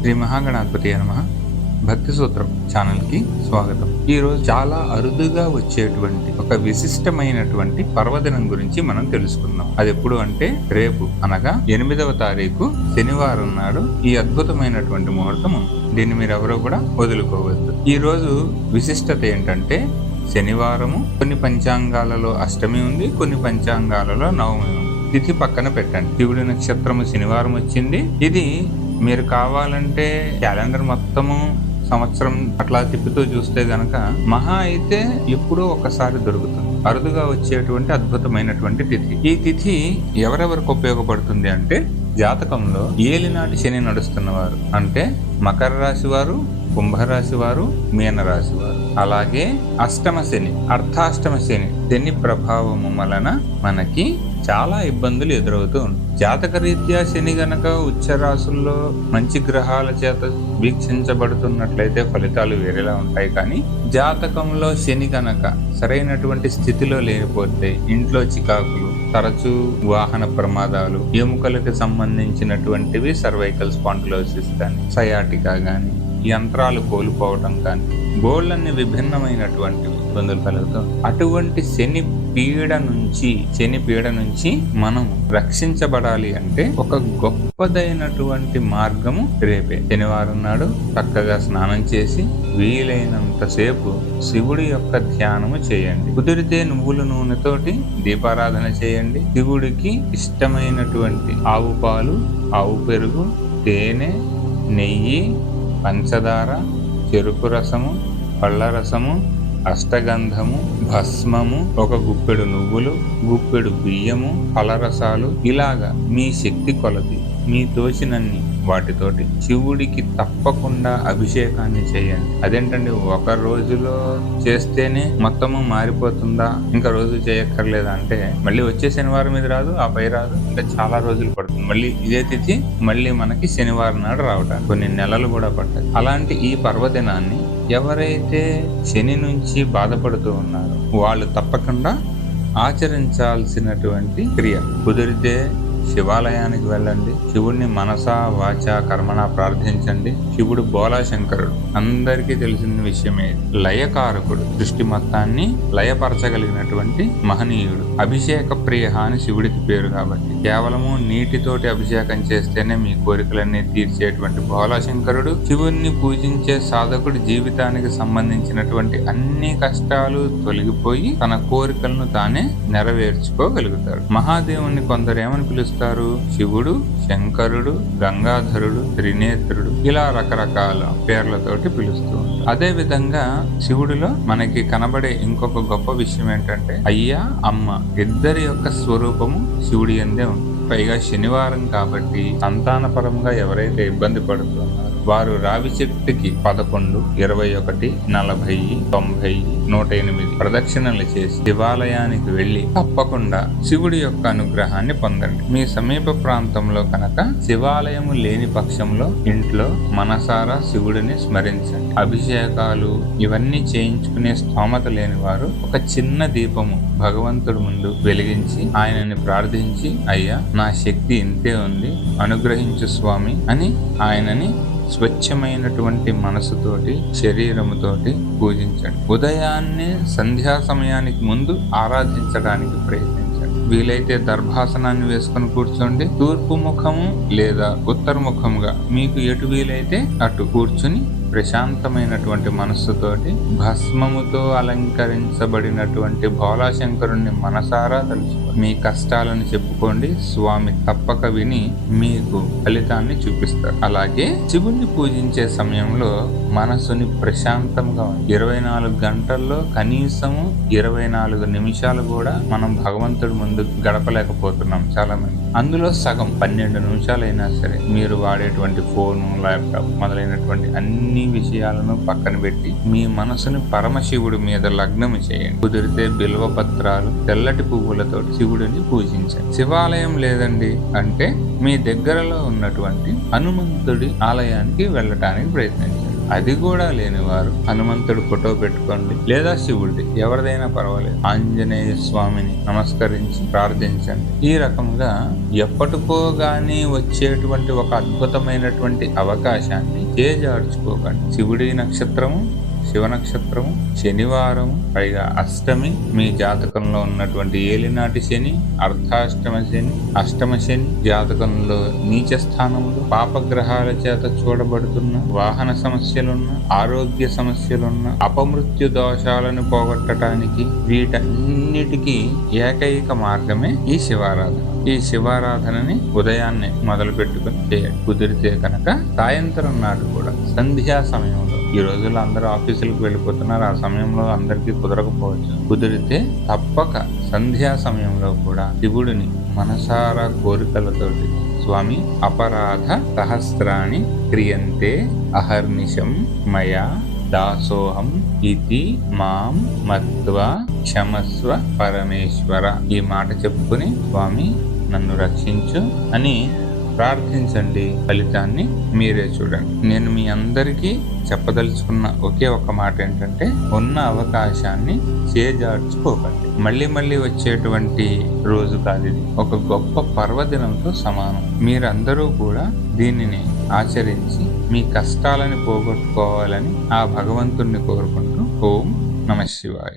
శ్రీ మహాగణాధిపతి నమ భక్తి సూత్రం ఛానల్కి స్వాగతం ఈరోజు చాలా అరుదుగా వచ్చేటువంటి ఒక విశిష్టమైనటువంటి పర్వదినం గురించి మనం తెలుసుకుందాం. అది ఎప్పుడు అంటే రేపు అనగా ఎనిమిదవ తారీఖు శనివారం నాడు ఈ అద్భుతమైనటువంటి ముహూర్తం దీన్ని మీరు ఎవరో కూడా వదులుకోవద్దు. ఈ రోజు విశిష్టత ఏంటంటే శనివారము కొన్ని పంచాంగాలలో అష్టమి ఉంది కొన్ని పంచాంగాలలో నవమి ఉంది. తిథి పక్కన పెట్టండి. శివుడి నక్షత్రము శనివారం వచ్చింది. ఇది మీరు కావాలంటే క్యాలెండర్ మొత్తము సంవత్సరం అట్లా తిప్పుతూ చూస్తే గనక మహా అయితే ఎప్పుడో ఒకసారి దొరుకుతుంది. అరుదుగా వచ్చేటువంటి అద్భుతమైనటువంటి తిథి. ఈ తిథి ఎవరెవరికి ఉపయోగపడుతుంది అంటే జాతకంలో ఏలినాటి శని నడుస్తున్నవారు. అంటే మకర రాశి వారు కుంభరాశి వారు మీనరాశి వారు అలాగే అష్టమ శని అర్ధాష్టమ శని. శని ప్రభావము వలన మనకి చాలా ఇబ్బందులు ఎదురవుతూ ఉంటాయి జాతక రీత్యా శని గనక ఉచ్చ రాశుల్లో మంచి గ్రహాల చేత వీక్షించబడుతున్నట్లయితే ఫలితాలు వేరేలా ఉంటాయి. కానీ జాతకంలో శని గనక సరైనటువంటి స్థితిలో లేకపోతే ఇంట్లో చికాకులు తరచూ వాహన ప్రమాదాలు ఎముకలకు సంబంధించినటువంటివి సర్వైకల్ స్పాండిలోసిస్ కానీ సయాటికా కానీ యంత్రాలు కోల్పోవటం కానీ గోళ్ళన్ని విభిన్నమైనటువంటివి ఇబ్బందులు కలుగుతాం అటువంటి శని పీడ నుంచి శని పీడ నుంచి మనం రక్షించబడాలి అంటే ఒక గొప్పదైనటువంటి మార్గము రేపే. శనివారం నాడు చక్కగా స్నానం చేసి వీలైనంతసేపు శివుడి యొక్క ధ్యానము చేయండి. కుదిరితే నువ్వుల నూనెతోటి దీపారాధన చేయండి. శివుడికి ఇష్టమైనటువంటి ఆవు పాలు ఆవు పెరుగు తేనె నెయ్యి పంచదార చెరుకు రసము పళ్ళ రసము అష్టగంధము భస్మము ఒక గుప్పెడు నువ్వులు గుప్పెడు బియ్యము ఫలరసాలు ఇలాగా మీ శక్తి కొలది. మీ తోచినన్ని వాటితోటి శివుడికి తప్పకుండా అభిషేకాన్ని చేయండి. అదేంటండి ఒక రోజులో చేస్తేనే మొత్తము మారిపోతుందా? ఇంకా రోజు చేయక్కర్లేదా అంటే మళ్ళీ వచ్చే శనివారం మీద రాదు ఆ పై రాదు ఇంకా చాలా రోజులు పడుతుంది. మళ్ళీ ఇదే తిథి మళ్ళీ మనకి శనివారం నాడు రావటం కొన్ని నెలలు కూడా పట్టాయి అలాంటి ఈ పర్వదినాన్ని ఎవరైతే శని నుంచి బాధపడుతూ ఉన్నారో వాళ్ళు తప్పకుండా ఆచరించాల్సినటువంటి క్రియ. కుదిరితే శివాలయానికి వెళ్ళండి. శివుడిని మనసా వాచ కర్మణ ప్రార్థించండి. శివుడు బోలా శంకరుడు అందరికీ తెలిసిన విషయమే లయకారకుడు. సృష్టి మొత్తాన్ని లయపరచగలిగినటువంటి మహనీయుడు. అభిషేక ప్రియ అని శివుడికి పేరు కాబట్టి. కేవలము నీటితోటి అభిషేకం చేస్తేనే మీ కోరికలన్నీ తీర్చేటువంటి బోలా శంకరుడు శివుణ్ణి పూజించే సాధకుడు జీవితానికి సంబంధించినటువంటి అన్ని కష్టాలు తొలగిపోయి తన కోరికలను తానే నెరవేర్చుకోగలుగుతాడు. మహాదేవుణ్ణి కొందరేమని పిలుస్తారు? పిలుస్తారు శివుడు శంకరుడు గంగాధరుడు త్రినేత్రుడు ఇలా రకరకాల పేర్లతోటి పిలుస్తూ ఉంటారు. అదే విధంగా శివుడిలో మనకి కనబడే ఇంకొక గొప్ప విషయం ఏంటంటే అయ్యా అమ్మ ఇద్దరి యొక్క స్వరూపము శివుడి అందే ఉంది పైగా శనివారం కాబట్టి సంతానపరంగా ఎవరైతే ఇబ్బంది పడుతుందో వారు రావి చెట్టుకి పదకొండు ఇరవై ఒకటి నలభై తొంభై నూట ఎనిమిది ప్రదక్షిణలు చేసి శివాలయానికి వెళ్ళి తప్పకుండా శివుడి యొక్క అనుగ్రహాన్ని పొందండి. మీ సమీప ప్రాంతంలో కనుక శివాలయము లేని పక్షంలో ఇంట్లో మనసారా శివుడిని స్మరించండి. అభిషేకాలు ఇవన్నీ చేయించుకునే స్తోమత లేని వారు ఒక చిన్న దీపము భగవంతుడి ముందు వెలిగించి ఆయనని ప్రార్థించి అయ్యా నా శక్తి ఇంతే ఉంది అనుగ్రహించు స్వామి అని ఆయనని స్వచ్ఛమైనటువంటి మనసుతోటి శరీరముతోటి పూజించండి. ఉదయాన్నే సంధ్యా సమయానికి ముందు ఆరాధించడానికి ప్రయత్నించండి. వీలైతే దర్భాసనాన్ని వేసుకొని కూర్చోండి. తూర్పు ముఖము లేదా ఉత్తర ముఖముగా మీకు ఎటు వీలైతే అటు కూర్చుని ప్రశాంతమైనటువంటి మనస్సుతోటి భస్మముతో అలంకరించబడినటువంటి భోలాశంకరుణ్ణి మనసారా తలుచుకోండి మీ కష్టాలను చెప్పుకోండి. స్వామి తప్పక విని మీకు ఫలితాన్ని చూపిస్తారు. అలాగే శివుణ్ణి పూజించే సమయంలో మనసుని ప్రశాంతంగా ఇరవై నాలుగు గంటల్లో కనీసము ఇరవై నాలుగు నిమిషాలు కూడా మనం భగవంతుడి ముందు గడపలేకపోతున్నాం చాలా మంది అందులో సగం పన్నెండు నిమిషాలైనా సరే మీరు వాడేటువంటి ఫోను ల్యాప్టాప్ మొదలైనటువంటి అన్ని విషయాలను పక్కన పెట్టి మీ మనసుని పరమశివుడి మీద లగ్నం చేయండి. కుదిరితే బిల్వ పత్రాలు తెల్లటి పువ్వులతో శివుడిని పూజించండి. శివాలయం లేదండి అంటే మీ దగ్గరలో ఉన్నటువంటి హనుమంతుడి ఆలయానికి వెళ్ళటానికి ప్రయత్నించండి. అది కూడా లేని వారు హనుమంతుడు ఫోటో పెట్టుకోండి. లేదా శివుడి ఎవరిదైనా పర్వాలేదు. ఆంజనేయ స్వామిని నమస్కరించి ప్రార్థించండి. ఈ రకంగా ఎప్పటికో గాని వచ్చేటువంటి ఒక అద్భుతమైనటువంటి అవకాశాన్ని చేజార్చుకోకండి శివుడి నక్షత్రము శివ నక్షత్రము శనివారం పైగా అష్టమి మీ జాతకంలో ఉన్నటువంటి ఏలినాటి శని అర్ధాష్టమ శని అష్టమ శని జాతకంలో నీచ స్థానంలో పాపగ్రహాల చేత చూడబడుతున్న వాహన సమస్యలున్న ఆరోగ్య సమస్యలున్న అపమృత్యు దోషాలను పోగొట్టడానికి వీటన్నిటికీ ఏకైక మార్గమే ఈ శివారాధన. ఈ శివారాధనని ఉదయాన్నే మొదలు పెట్టుకుని చేయండి కుదిరితే కనుక సాయంత్రం నాడు కూడా సంధ్యా సమయంలో ఈ రోజుల్లో అందరూ ఆఫీసులకు వెళ్ళిపోతున్నారు. ఆ సమయంలో అందరికీ కుదరకపోవచ్చు. కుదిరితే తప్పక సంధ్యా సమయంలో కూడా శివుడిని మనసారా కోరికలతోటి స్వామి అపరాధ సహస్రాన్ని క్రియంతే అహర్నిశం మయా దాసోహం ఇది మాం మత్వ క్షమస్వ పరమేశ్వర ఈ మాట చెప్పుకుని స్వామి నన్ను రక్షించు అని ప్రార్థించండి. ఫలితాన్ని మీరే చూడండి. నేను మీ అందరికీ చెప్పదలుచుకున్న ఒకే ఒక మాట ఏంటంటే ఉన్న అవకాశాన్ని చేజార్చుకోకండి. మళ్ళీ మళ్ళీ వచ్చేటువంటి రోజు కాదు ఒక గొప్ప పర్వదినంతో సమానం. మీరందరూ కూడా దీనిని ఆచరించి మీ కష్టాలని పోగొట్టుకోవాలని ఆ భగవంతుణ్ణి కోరుకుంటూ ఓం నమ శివాయ.